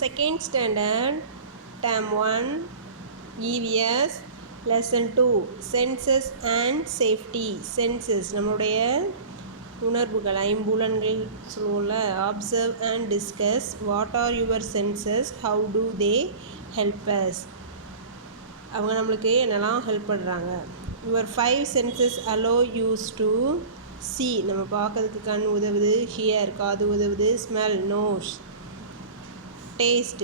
Second standard, term 1, EVS, lesson 2, senses and safety. Senses நம்மளுடைய உணர்வுகள் ஐம்புலன்கள் சொல்லுவோம்ல. Observe and discuss what are your senses, how do they help us. அவங்க நம்மளுக்கு என்னெல்லாம் ஹெல்ப் பண்ணுறாங்க. Your 5 senses allow use to see, நம்ம பார்க்கறதுக்கு கண் உதவுது. ஹியர், காது உதவுது. Smell, nose. Taste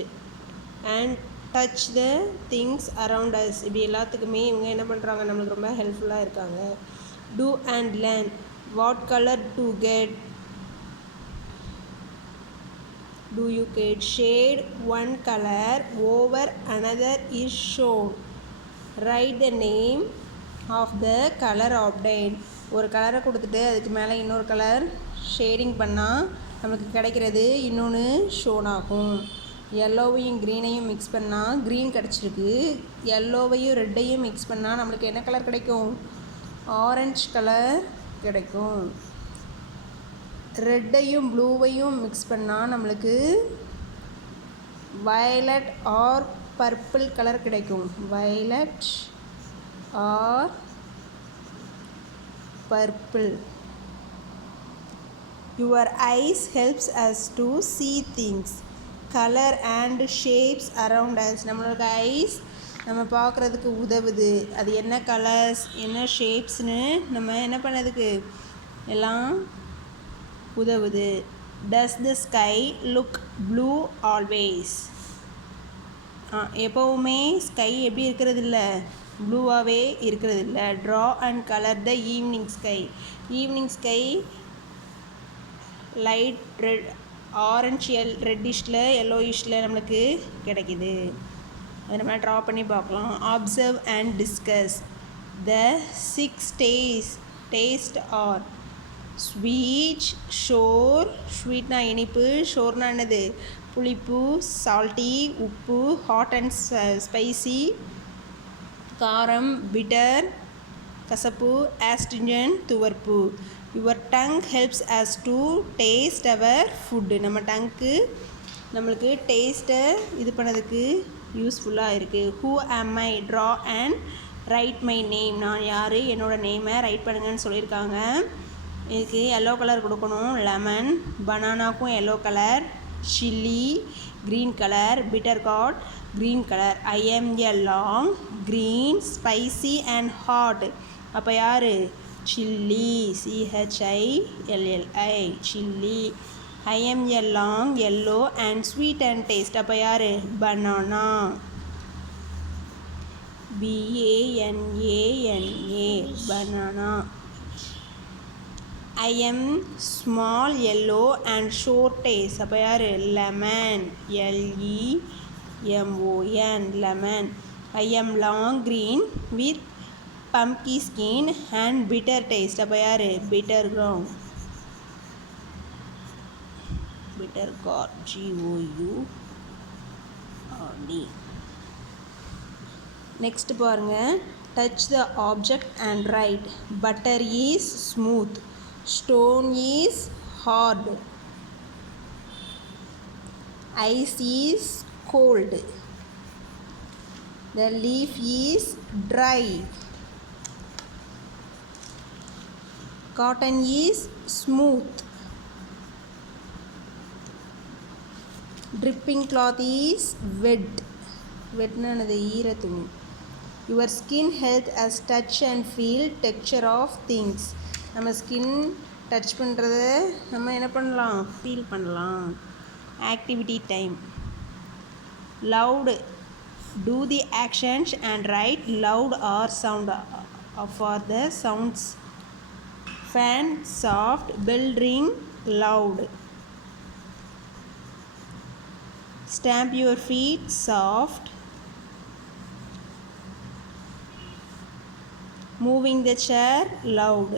and touch the things around us. இப்படி எல்லாத்துக்குமே இவங்க என்ன பண்ணுறாங்க, நம்மளுக்கு ரொம்ப ஹெல்ப்ஃபுல்லாக இருக்காங்க. Do and learn. What colour do get, do you get. Shade one color over another is shown. Write the name of the color obtained. ஒரு கலரை கொடுத்துட்டு அதுக்கு மேலே இன்னொரு கலர் ஷேடிங் பண்ணால் நமக்கு கிடைக்கிறது இன்னொன்று ஷோன் ஆகும். எல்லோவையும் க்ரீனையும் மிக்ஸ் பண்ணால் க்ரீன் கிடச்சிருக்கு. எல்லோவையும் ரெட்டையும் மிக்ஸ் பண்ணால் நம்மளுக்கு என்ன கலர் கிடைக்கும், ஆரஞ்சு கலர் கிடைக்கும். ரெட்டையும் ப்ளூவையும் மிக்ஸ் பண்ணால் நம்மளுக்கு வயலட் ஆர் பர்பிள் கலர் கிடைக்கும். Violet or purple. Your eyes helps us to see things. Colour and shapes around us. நம்மளோட ஐஸ் நம்ம பார்க்குறதுக்கு உதவுது. அது என்ன கலர்ஸ் என்ன ஷேப்ஸ்னு நம்ம என்ன பண்ணதுக்கு எல்லாம் உதவுது. Does the sky look blue always. எப்போவுமே ஸ்கை எப்படி இருக்கிறது இல்லை, ப்ளூவாகவே இருக்கிறது இல்லை. Draw and colour the evening sky. Evening sky light red, orange, ரெட்டிஷில், எல்லோயிஷில் நம்மளுக்கு கிடைக்கிது. அதை நம்ம ட்ரா பண்ணி பார்க்கலாம். Observe and discuss. The 6 taste are sweet, sour. ஸ்வீட்னா இனிப்பு, ஷோர்னா என்னது புளிப்பு, சால்ட்டி உப்பு, ஹாட் அண்ட் ஸ்பைசி காரம், பிட்டர் கசப்பு, ஆஸ்ட்ரிஜன் துவர்ப்பு. Your tongue helps us to taste our food. நம்ம டங்க்கு நம்மளுக்கு டேஸ்ட்டை இது பண்ணதுக்கு யூஸ்ஃபுல்லாக இருக்குது. Who am I, draw and write my name. நான் யார், என்னோடய நேமை ரைட் பண்ணுங்கன்னு சொல்லியிருக்காங்க. இதுக்கு எல்லோ கலர் கொடுக்கணும். லெமன். பனானாக்கும் yellow colour. Chilli green colour. Bitter gourd green colour. I am a long green spicy and hot. அப்போ யார், chilli. CHILLI chilli. I am a long yellow and sweet and taste. அப்போ யார், banana. BANANA banana. I am small yellow and sour taste. அப்போ யார், lemon. LEMON lemon. I am long green with pumpkin skin and bitter taste. அப்போ யார், bitter gourd. bitter gourd GOURD. Next பாருங்க. Touch the object and write. Butter is smooth, stone is hard, ice is cold, the leaf is dry, cotton is smooth, dripping cloth is wet. wetனானது ஈரத்துணி. your skin helps us touch and feel texture of things. நம்ம skin touch பண்ணுறத நம்ம என்ன பண்ணலாம், feel பண்ணலாம். Activity time. loud, do the actions and write loud or sound for the sounds. fan soft, bell ring loud, stamp your feet soft, moving the chair loud,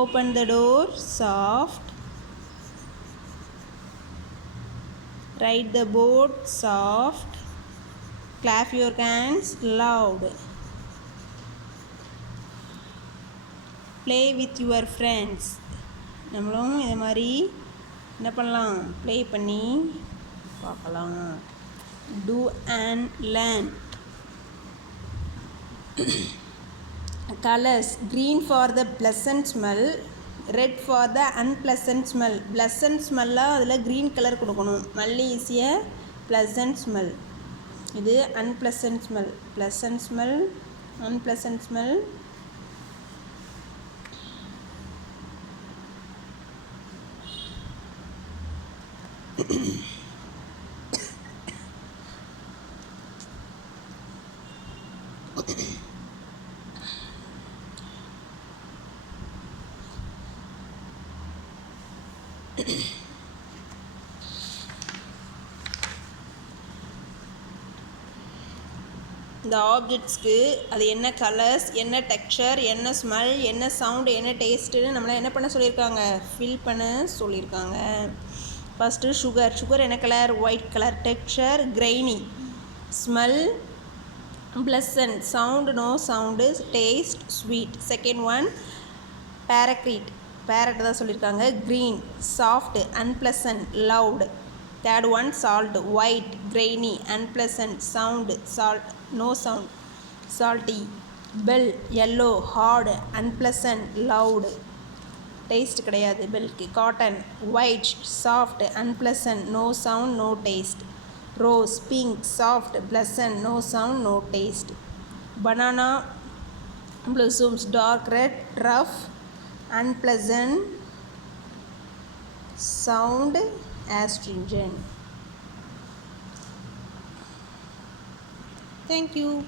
open the door soft, write the board soft, clap your hands loud, play with your friends. நம்மளும் இதை மாதிரி என்ன பண்ணலாம், play பண்ணி பார்க்கலாம். Do and learn. Colors: green for the pleasant smell, red for the unpleasant smell. Pleasant smell அதில் green colour கொடுக்கணும். மல்லி is a pleasant smell. இது unpleasant smell. Pleasant smell, unpleasant smell. இந்த ஆப்ஜெக்ட்ஸ்க்கு அது என்ன கலர்ஸ், என்ன டெக்ஸ்சர், என்ன ஸ்மெல், என்ன சவுண்டு, என்ன டேஸ்ட்டுன்னு நம்மளை என்ன பண்ண சொல்லியிருக்காங்க, ஃபில் பண்ண சொல்லியிருக்காங்க. ஃபஸ்ட்டு சுகர் என்ன colour, white colour. Texture grainy. Smell pleasant. Sound no sound. Taste sweet. Second one parrot தான் சொல்லியிருக்காங்க. Green soft. Unpleasant loud. Third one salt. White grainy. Unpleasant sound. Salt no sound. Salty. Bell yellow hard. Unpleasant loud. Taste கிடையாது பெல்க்கு. Cotton white soft. Unpleasant no sound no taste. Rose pink soft pleasant no sound no taste. Banana blossoms dark red rough unpleasant sound astringent. Thank you.